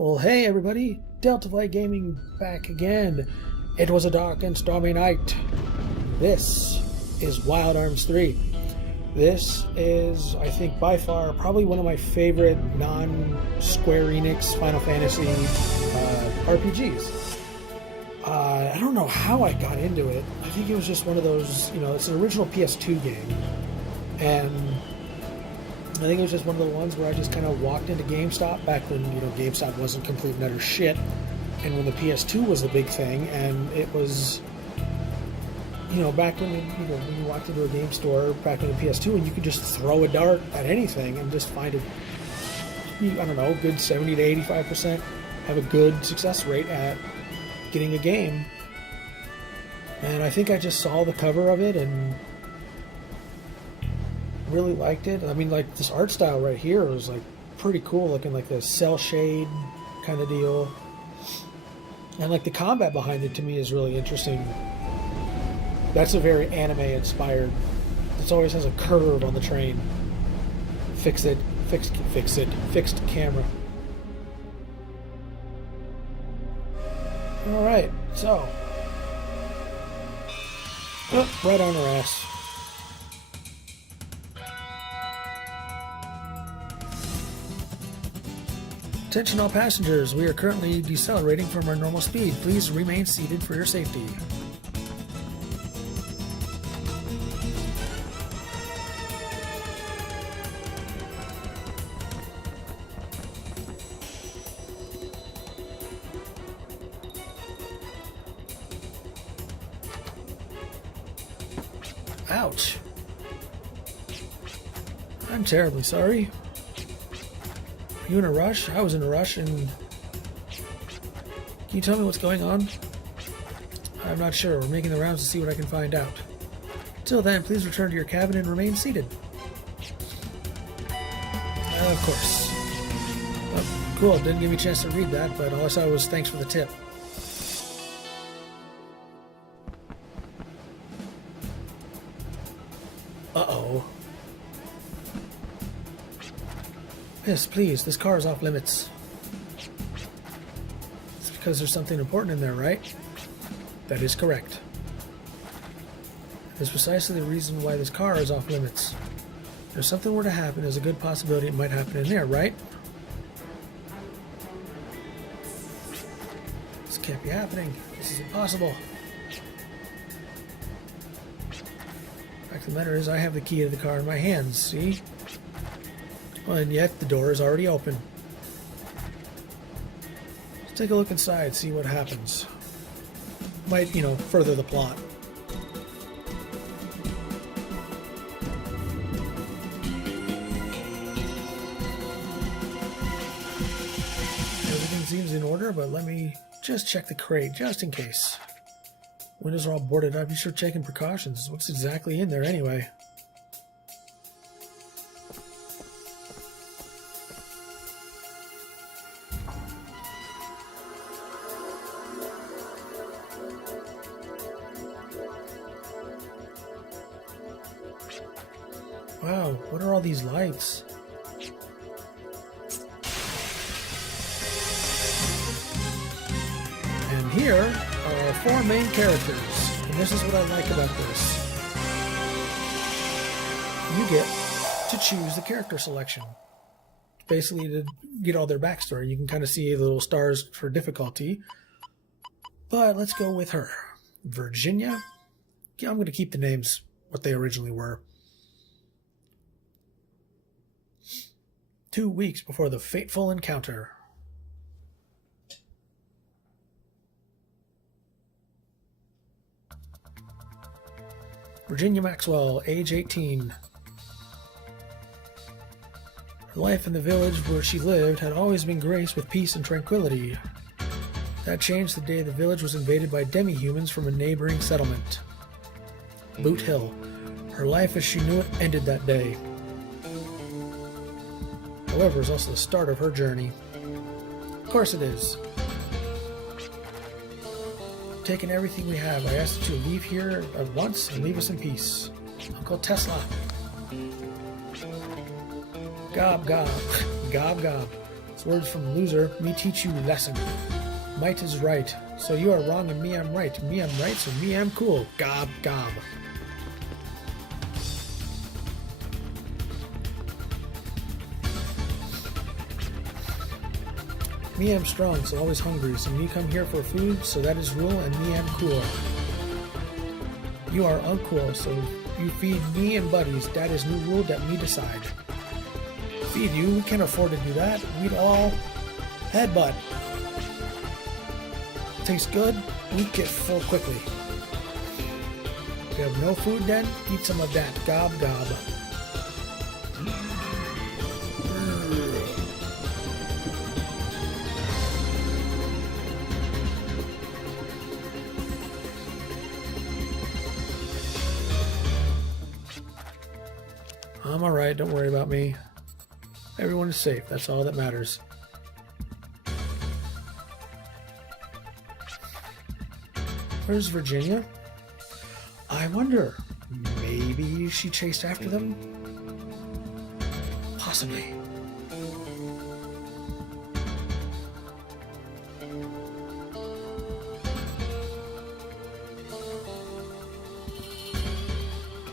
Well, hey everybody, Delta Flight Gaming back again. It was a dark and stormy night. This is Wild Arms 3. This is, I think, by far, probably one of my favorite non-SquareEnix Final Fantasy RPGs. I don't know how I got into it. I think it was just one of those, it's an original PS2 game. And I think it was just one of the ones where I just kind of walked into GameStop back when, GameStop wasn't complete and utter shit. And when the PS2 was the big thing, and it was, back when, when you walked into a game store back in the PS2 and you could just throw a dart at anything and just find it, I don't know, good 70 to 85%, have a good success rate at getting a game. And I think I just saw the cover of it and really liked it. I mean, like, this art style right here was like pretty cool looking, like the cell shade kind of deal, and like the combat behind it to me is really interesting. That's a very anime inspired. It always has a curve on the train. Fixed camera. All right, so right on her ass. Attention all passengers, we are currently decelerating from our normal speed. Please remain seated for your safety. Ouch. I'm terribly sorry. You in a rush? I was in a rush, and can you tell me what's going on? I'm not sure. We're making the rounds to see what I can find out. Till then, please return to your cabin and remain seated. Of course. Oh, cool. Didn't give me a chance to read that, but all I saw was thanks for the tip. Uh-oh. Yes, please, this car is off limits. It's because there's something important in there, right? That is correct. That's precisely the reason why this car is off limits. If something were to happen, there's a good possibility it might happen in there, right? This can't be happening. This is impossible. The fact of the matter is, I have the key to the car in my hands, see? Well, and yet the door is already open. Let's take a look inside, see what happens. Might, further the plot. Everything seems in order, but let me just check the crate, just in case. Windows are all boarded up. You should have taken precautions. What's exactly in there anyway? Wow, what are all these lights? And here are our four main characters. And this is what I like about this. You get to choose the character selection. Basically to get all their backstory. You can kind of see the little stars for difficulty. But let's go with her. Virginia. Yeah, I'm going to keep the names what they originally were. 2 weeks before the fateful encounter. Virginia Maxwell, age 18. Her life in the village where she lived had always been graced with peace and tranquility. That changed the day the village was invaded by demi-humans from a neighboring settlement. Boot Hill. Her life as she knew it ended that day. However, it's also the start of her journey. Of course it is. Taking everything we have, I ask that you leave here at once and leave us in peace. Uncle Tesla. Gob, gob. Gob, gob. Words from loser. Me teach you lesson. Might is right. So you are wrong and me I'm right. Me I'm right, so me I'm cool. Gob, gob. Me am strong, so always hungry. So me come here for food, so that is rule, and me am cool. You are uncool, so you feed me and buddies. That is new rule that me decide. Feed you, we can't afford to do that. We'd all headbutt. Tastes good, we get full quickly. If you have no food then, eat some of that. Gob gob. I'm alright, don't worry about me. Everyone is safe, that's all that matters. Where's Virginia? I wonder, maybe she chased after them? Possibly.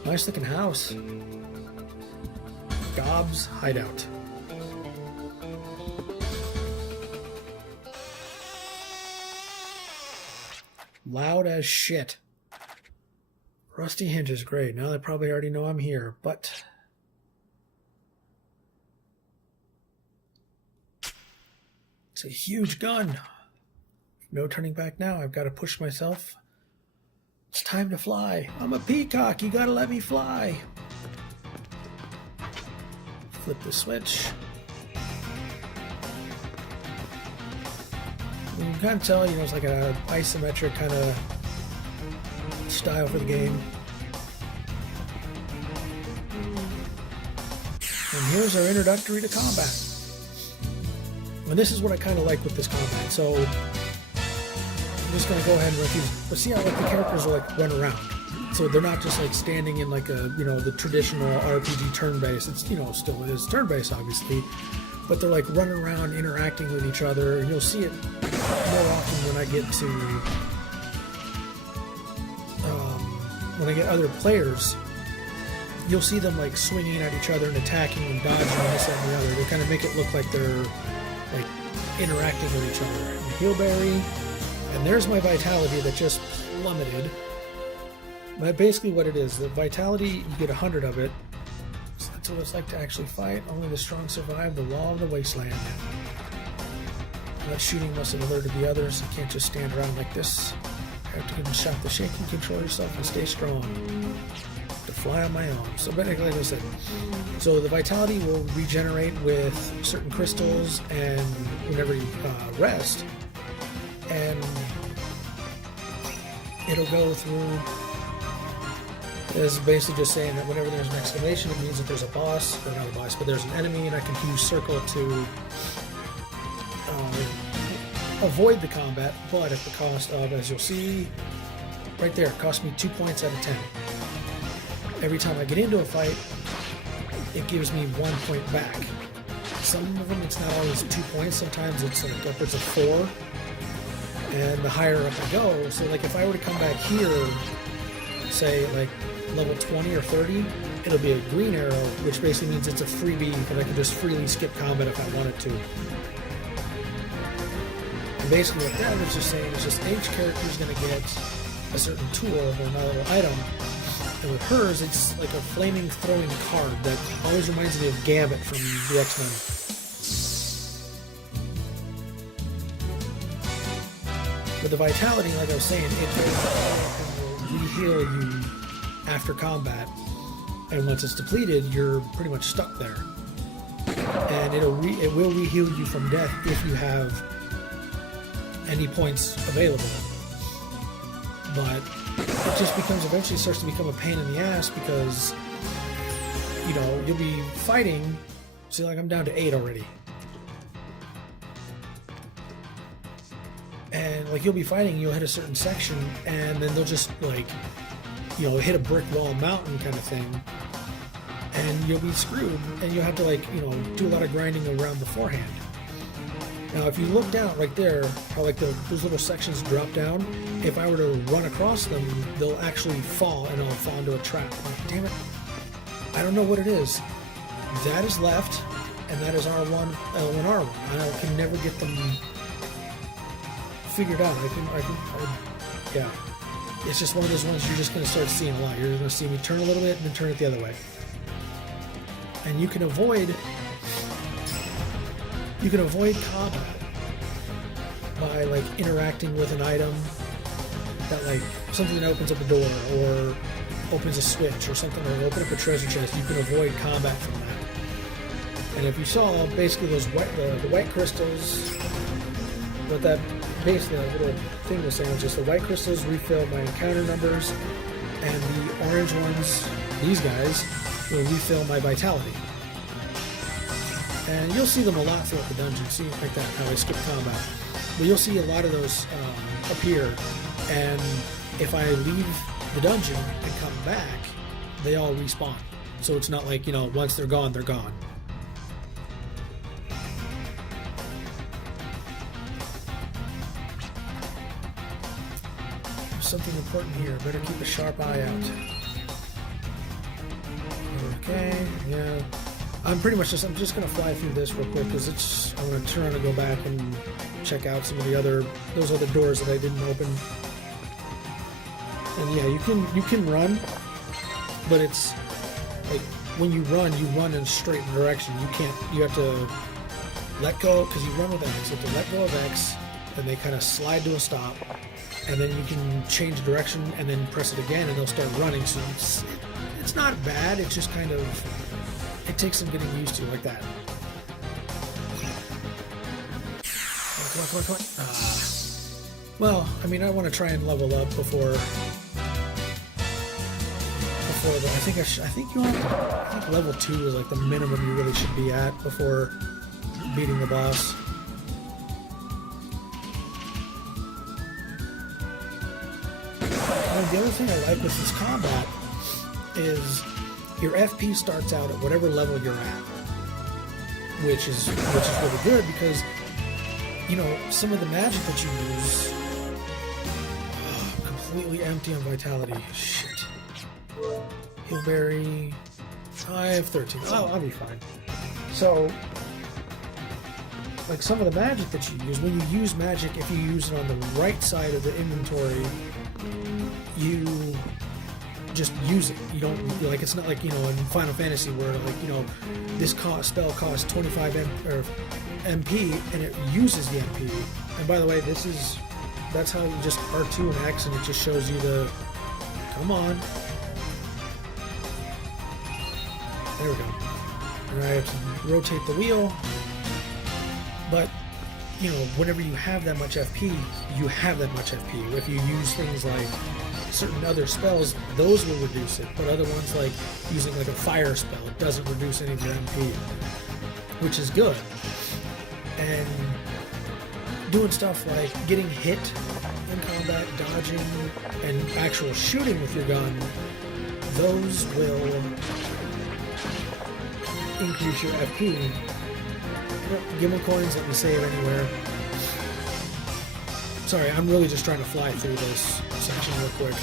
Nice looking house. Gob's hideout. Loud as shit. Rusty hinges, great. Now they probably already know I'm here, but... It's a huge gun. No turning back now. I've got to push myself. It's time to fly. I'm a peacock. You gotta let me fly. Flip the switch. You can kind of tell, you know, it's like a isometric kind of style for the game. And here's our introductory to combat. And this is what I kind of like with this combat. So I'm just going to go ahead and run through. But see how like the characters are like run around. So they're not just like standing in like a, you know, the traditional RPG turn-based. It's, you know, still is turn-based obviously, but they're like running around interacting with each other, and you'll see it more often when I get to when I get other players. You'll see them like swinging at each other and attacking and dodging and this and the other. They kind of make it look like they're like interacting with each other. And Healberry, and there's my vitality that just plummeted. But basically what it is, the vitality, you get 100 of it. So that's what it's like to actually fight. Only the strong survive the law of the wasteland. That shooting must have alerted the others. You can't just stand around like this. You have to give a shot the shake and control yourself and stay strong. To fly on my own. So like I said, so the vitality will regenerate with certain crystals and whenever you rest. And it'll go through... Is basically just saying that whenever there's an exclamation, it means that there's a boss, or not a boss, but there's an enemy, and I can use circle to avoid the combat, but at the cost of, as you'll see, right there, it cost me 2 points out of 10. Every time I get into a fight, it gives me 1 point back. Some of them, it's not always 2 points, sometimes it's like upwards of 4, and the higher up I go, so like if I were to come back here, say like level 20 or 30, it'll be a green arrow, which basically means it's a freebie that I can just freely skip combat if I wanted to. And basically what that is just saying is just each character is going to get a certain tool or another item, and with hers it's like a flaming throwing card that always reminds me of Gambit from the X-Men. But the vitality, like I was saying, it will re-heal you after combat, and once it's depleted, you're pretty much stuck there. And it will re-heal you from death if you have any points available. But it just becomes, eventually starts to become a pain in the ass because, you know, you'll be fighting. See, like I'm down to 8 already. And like you'll be fighting, you'll hit a certain section, and then they'll just like, you know, hit a brick wall mountain kind of thing, and you'll be screwed, and you'll have to like, you know, do a lot of grinding around beforehand. Now, if you look down right there, how like those little sections drop down, if I were to run across them, they'll actually fall, and I'll fall into a trap. Like, damn it. I don't know what it is. That is left, and that is R1, L1, R1. I can never get them figured out. Yeah. It's just one of those ones you're just going to start seeing a lot. You're going to see me turn a little bit and then turn it the other way. And you can avoid combat by like interacting with an item that like something that opens up a door or opens a switch or something, or open up a treasure chest. You can avoid combat from that. And if you saw basically those the white crystals, what that basically that little thing was saying was just the white crystals refill my encounter numbers, and the orange ones, these guys, will refill my vitality. And you'll see them a lot throughout the dungeon. See like that, how I skip combat. But you'll see a lot of those appear, and if I leave the dungeon and come back, they all respawn. So it's not like, you know, once they're gone, they're gone. There's something important here. Better keep a sharp eye out. Okay, yeah. I'm just gonna fly through this real quick because I'm gonna turn and go back and check out some of those other doors that I didn't open. And yeah, you can run, but it's like when you run in a straight direction. You have to let go, because you run with X. You have to let go of X, and they kind of slide to a stop, and then you can change direction and then press it again, and they'll start running. So it's not bad. It's just kind of, it takes some getting used to, like that. Come on. Well, I mean, I want to try and level up before the, I think level 2 is like the minimum you really should be at before beating the boss. And the other thing I like with this combat is your FP starts out at whatever level you're at, which is really good, because you know some of the magic that you use, completely empty on vitality. Shit. Healberry. I have 13. Oh, I'll be fine. So, like some of the magic that you use, when you use magic, if you use it on the right side of the inventory, you just use it. You don't, like, it's not like, you know, in Final Fantasy where, like, you know, this spell costs 25 MP and it uses the MP. And by the way, that's how you just R2 and X, and it just shows you the, come on. There we go. And I have to rotate the wheel. But, you know, whenever you have that much FP, you have that much FP. If you use things like certain other spells, those will reduce it. But other ones, like using like a fire spell, it doesn't reduce any of your MP, which is good. And doing stuff like getting hit in combat, dodging, and actual shooting with your gun, those will increase your FP. Give me coins, let me save anywhere. Sorry, I'm really just trying to fly through this section real quick.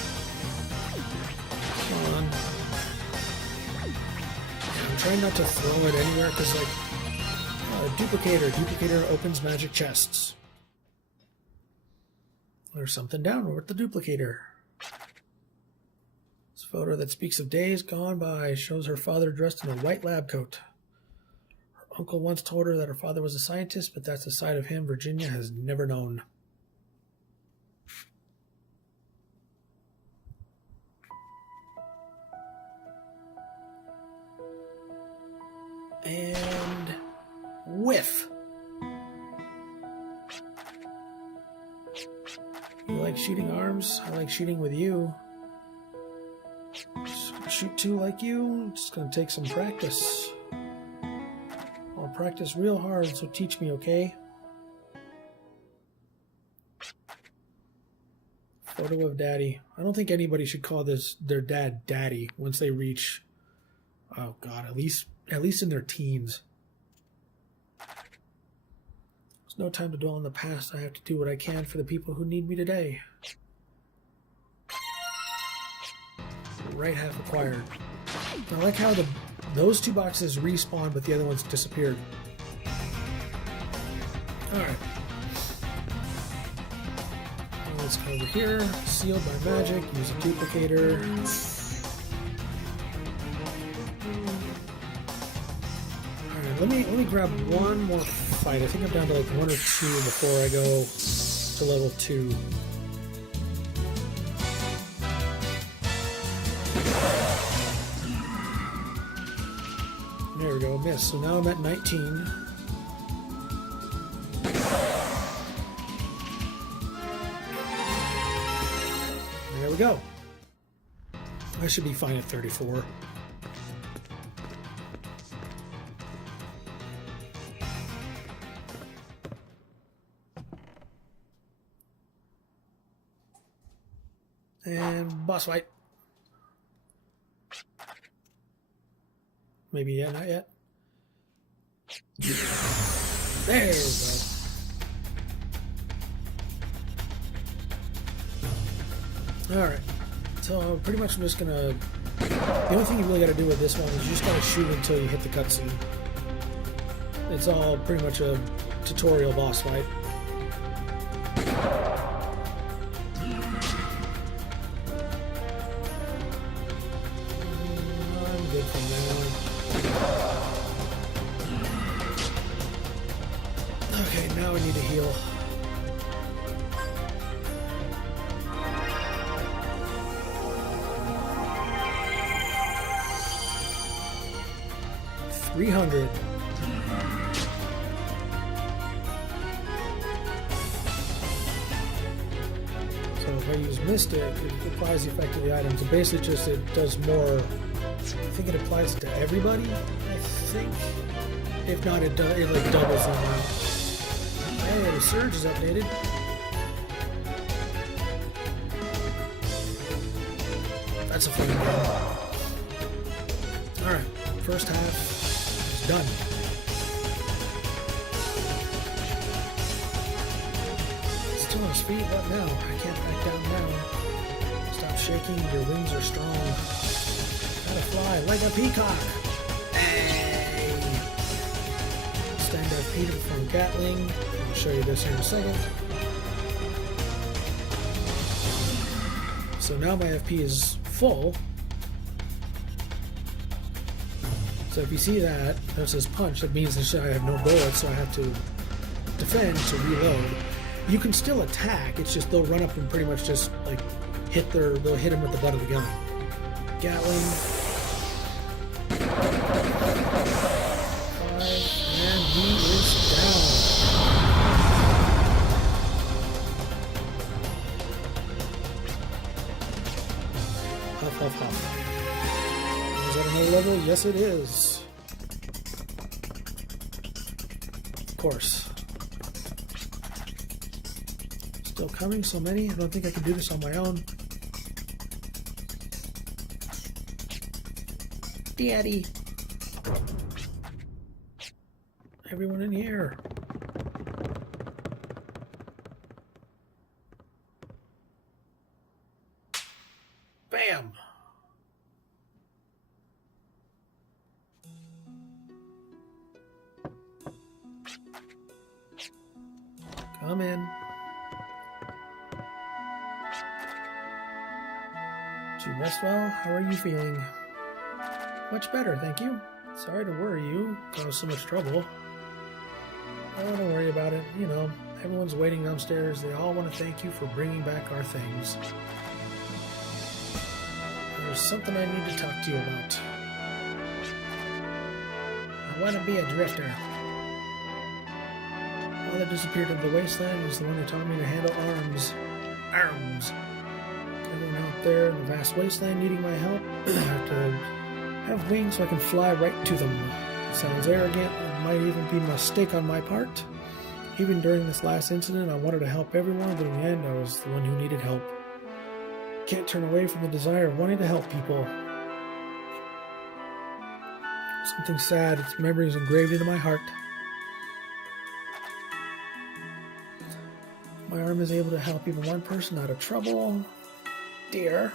Come on. I'm trying not to throw it anywhere, because, like, duplicator opens magic chests. There's something down with the duplicator. This photo that speaks of days gone by shows her father dressed in a white lab coat. Her uncle once told her that her father was a scientist, but that's a side of him Virginia has never known. And whiff. You like shooting arms? I like shooting with you. Shoot two like you? It's gonna take some practice. I'll practice real hard, so teach me, okay? Photo of daddy. I don't think anybody should call their dad daddy once they reach, oh god, at least in their teens. There's no time to dwell on the past. I have to do what I can for the people who need me today. Right half acquired. I like how those 2 boxes respawned, but the other ones disappeared. Alright. Let's go over here. Sealed by magic. Use a duplicator. Alright, let me grab one more fight. I think I'm down to like 1 or 2 before I go to level 2. There we go, miss. So now I'm at 19. There we go. I should be fine at 34. And boss fight. Maybe yeah, not yet. There we go. Alright. So pretty much I'm just gonna... The only thing you really gotta do with this one is you just gotta shoot until you hit the cutscene. It's all pretty much a tutorial boss fight. I'm good from now. Okay, now I need to heal. $300. So if I use Mystic, it applies the effect of the items. And basically just it does more. I think it applies to everybody. I think. If not, it like doubles the amount. Hey, the surge is updated. That's a fun game. Alright, first half is done. Still on speed, what now? I can't back down now. Stop shaking, your wings are strong. Gotta fly like a peacock. Hey! Standard Peter from Gatling. I'll show you this here in a second. So now my FP is full. So if you see that, it says punch, that means that I have no bullets, so I have to defend to reload. You can still attack, it's just they'll run up and pretty much just like they'll hit him with the butt of the gun. Gatling. 5, and he is down. Huff, huff, huff. Is that another level? Yes, it is. Of course. Still coming, so many. I don't think I can do this on my own. Daddy. Everyone in here. Bam. Come in. Did you rest well? How are you feeling? Much better, thank you. Sorry to worry you, cause so much trouble. Oh, don't worry about it. You know, everyone's waiting downstairs. They all want to thank you for bringing back our things. There's something I need to talk to you about. I want to be a drifter. Father disappeared into the wasteland. He's the one who taught me to handle arms. Arms. Everyone out there in the vast wasteland needing my help. I have to have wings so I can fly right to them. It sounds arrogant. It might even be a mistake on my part. Even during this last incident, I wanted to help everyone, but in the end, I was the one who needed help. Can't turn away from the desire of wanting to help people. Something sad. Its memory is engraved into my heart. My arm is able to help even one person out of trouble. Dear.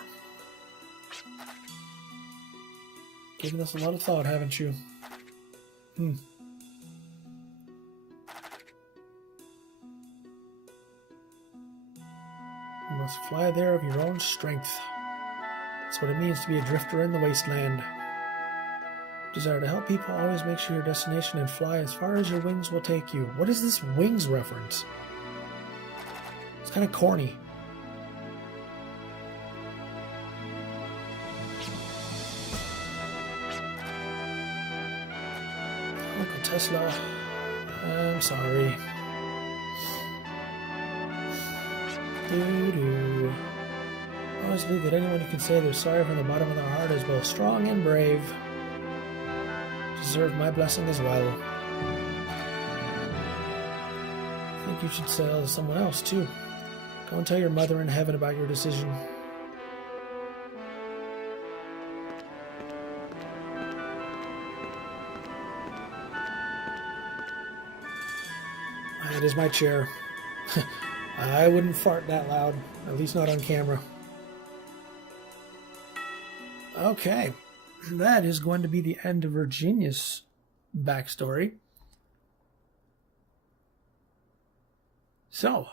Given us a lot of thought, haven't you? You must fly there of your own strength. That's what it means to be a drifter in the wasteland. Desire to help people, always make sure your destination and fly as far as your wings will take you. What is this wings reference? It's kind of corny. Uncle Tesla, I'm sorry. Doo-doo. I always believe that anyone who can say they're sorry from the bottom of their heart is both strong and brave. Deserve my blessing as well. I think you should tell someone else too. Go and tell your mother in heaven about your decision. That is my chair. I wouldn't fart that loud, at least not on camera. Okay, that is going to be the end of Virginia's backstory. So,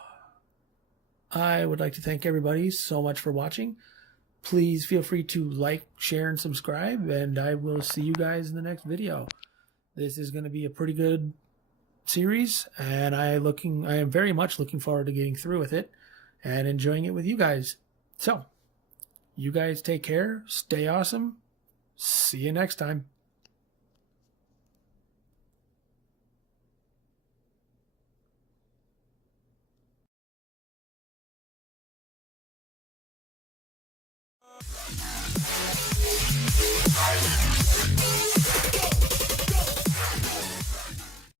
I would like to thank everybody so much for watching. Please feel free to like, share, and subscribe, and I will see you guys in the next video. This is going to be a pretty good series, and I am very much looking forward to getting through with it and enjoying it with you guys. So, you guys take care, stay awesome, see you next time.